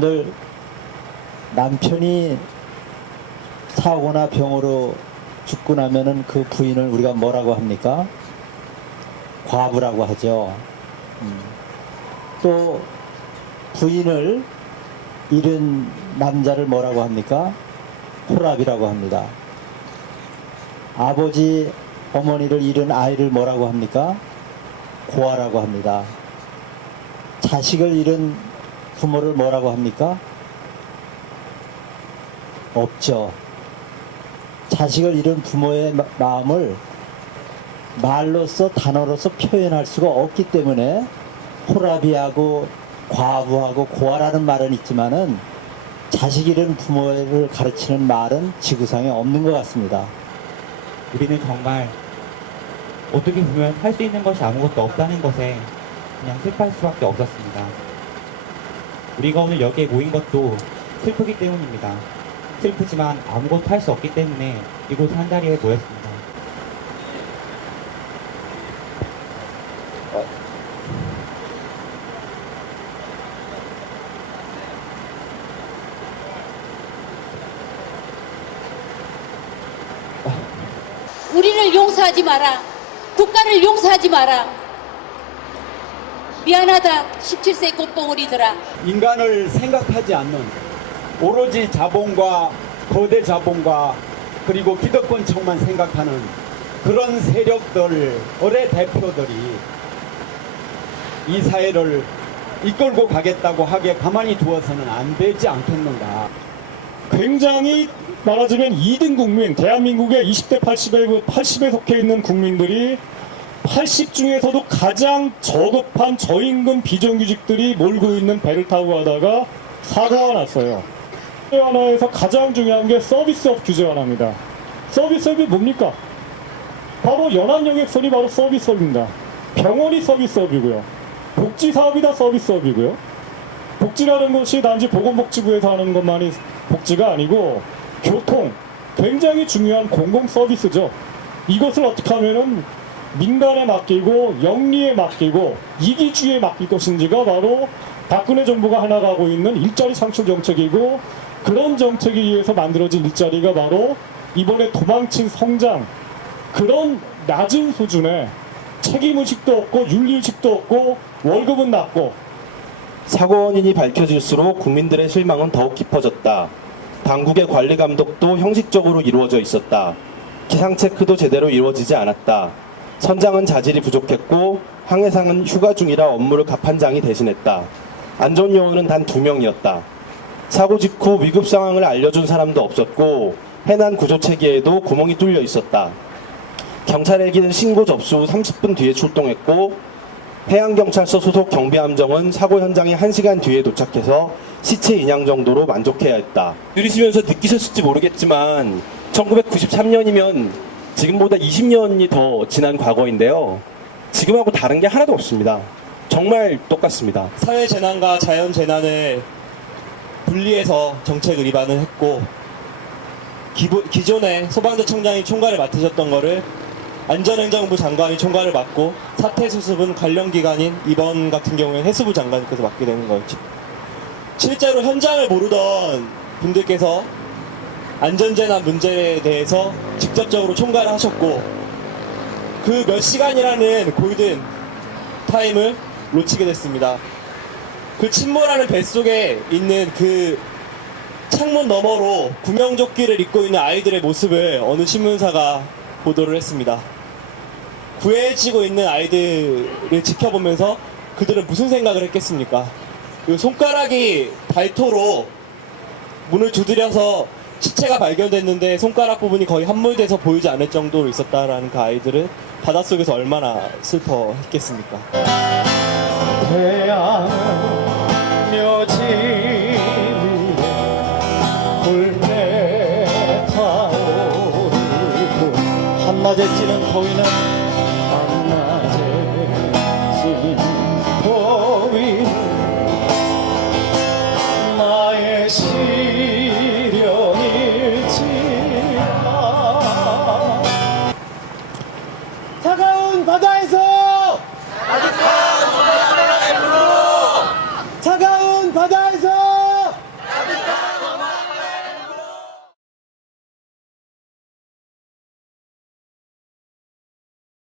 여러분들 남편이 사고나 병으로 죽고 나면은 그 부인을 우리가 뭐라고 합니까? 과부라고 하죠. 또 부인을 잃은 남자를 뭐라고 합니까? 호랍이라고 합니다. 아버지, 어머니를 잃은 아이를 뭐라고 합니까? 고아라고 합니다. 자식을 잃은 부모를 뭐라고 합니까? 없죠. 자식을 잃은 부모의 마음을 말로써 단어로서 표현할 수가 없기 때문에 호라비하고 과부하고 고아라는 말은 있지만은 자식 잃은 부모를 가르치는 말은 지구상에 없는 것 같습니다. 우리는 정말 어떻게 보면 할 수 있는 것이 아무것도 없다는 것에 그냥 슬퍼할 수밖에 없었습니다. 우리가 오늘 여기에 모인 것도 슬프기 때문입니다. 슬프지만 아무것도 할 수 없기 때문에 이곳 한자리에 모였습니다. 우리를 용서하지 마라. 국가를 용서하지 마라. 미안하다. 17세 꽃봉오리들아. 인간을 생각하지 않는 오로지 자본과 거대 자본과 그리고 기득권층만 생각하는 그런 세력들의 대표들이 이 사회를 이끌고 가겠다고 하기에 가만히 두어서는 안 되지 않겠는가. 굉장히 말하자면 2등 국민, 대한민국의 20대 80에 속해 있는 국민들이 80 중에서도 가장 저급한 저임금 비정규직들이 몰고 있는 배를 타고 가다가 사고가 났어요. 규제 완화에서 가장 중요한 게 서비스업 규제 완화입니다. 서비스업이 뭡니까? 바로 연안여객선이 바로 서비스업입니다. 병원이 서비스업이고요. 복지사업이 다 서비스업이고요. 복지라는 것이 단지 보건복지부에서 하는 것만이 복지가 아니고 교통, 굉장히 중요한 공공 서비스죠. 이것을 어떻게 하면은 민간에 맡기고 영리에 맡기고 이기주의에 맡길 것인지가 바로 박근혜 정부가 하나 가고 있는 일자리 창출 정책이고, 그런 정책에 의해서 만들어진 일자리가 바로 이번에 도망친 성장, 그런 낮은 수준의 책임의식도 없고 윤리의식도 없고 월급은 낮고. 사고 원인이 밝혀질수록 국민들의 실망은 더욱 깊어졌다. 당국의 관리 감독도 형식적으로 이루어져 있었다. 기상 체크도 제대로 이루어지지 않았다. 선장은 자질이 부족했고 항해상은 휴가 중이라 업무를 갑판장이 대신했다. 안전요원은 단 2명이었다. 사고 직후 위급 상황을 알려준 사람도 없었고 해난 구조 체계에도 구멍이 뚫려 있었다. 경찰 헬기는 신고 접수 후 30분 뒤에 출동했고 해양경찰서 소속 경비함정은 사고 현장에 1시간 뒤에 도착해서 시체 인양 정도로 만족해야 했다. 들으시면서 느끼셨을지 모르겠지만 1993년이면 지금보다 20년이 더 지난 과거인데요. 지금하고 다른 게 하나도 없습니다. 정말 똑같습니다. 사회재난과 자연재난을 분리해서 정책을 입안을 했고, 기존에 소방대청장이 총괄을 맡으셨던 거를 안전행정부 장관이 총괄을 맡고 사태 수습은 관련 기관인 이번 같은 경우에 해수부 장관께서 맡게 되는 거였죠. 실제로 현장을 모르던 분들께서 안전재난 문제에 대해서 직접적으로 총괄을 하셨고, 그 몇 시간이라는 골든 타임을 놓치게 됐습니다. 그 침몰하는 뱃속에 있는 그 창문 너머로 구명조끼를 입고 있는 아이들의 모습을 어느 신문사가 보도를 했습니다. 구해지고 있는 아이들을 지켜보면서 그들은 무슨 생각을 했겠습니까? 그 손가락이 닳도록 문을 두드려서 시체가 발견됐는데 손가락 부분이 거의 함몰돼서 보이지 않을 정도로 있었다라는 그 아이들은 바닷속에서 얼마나 슬퍼했겠습니까? 태양은 묘지 불에 타오르고 한낮에 찌는 더위는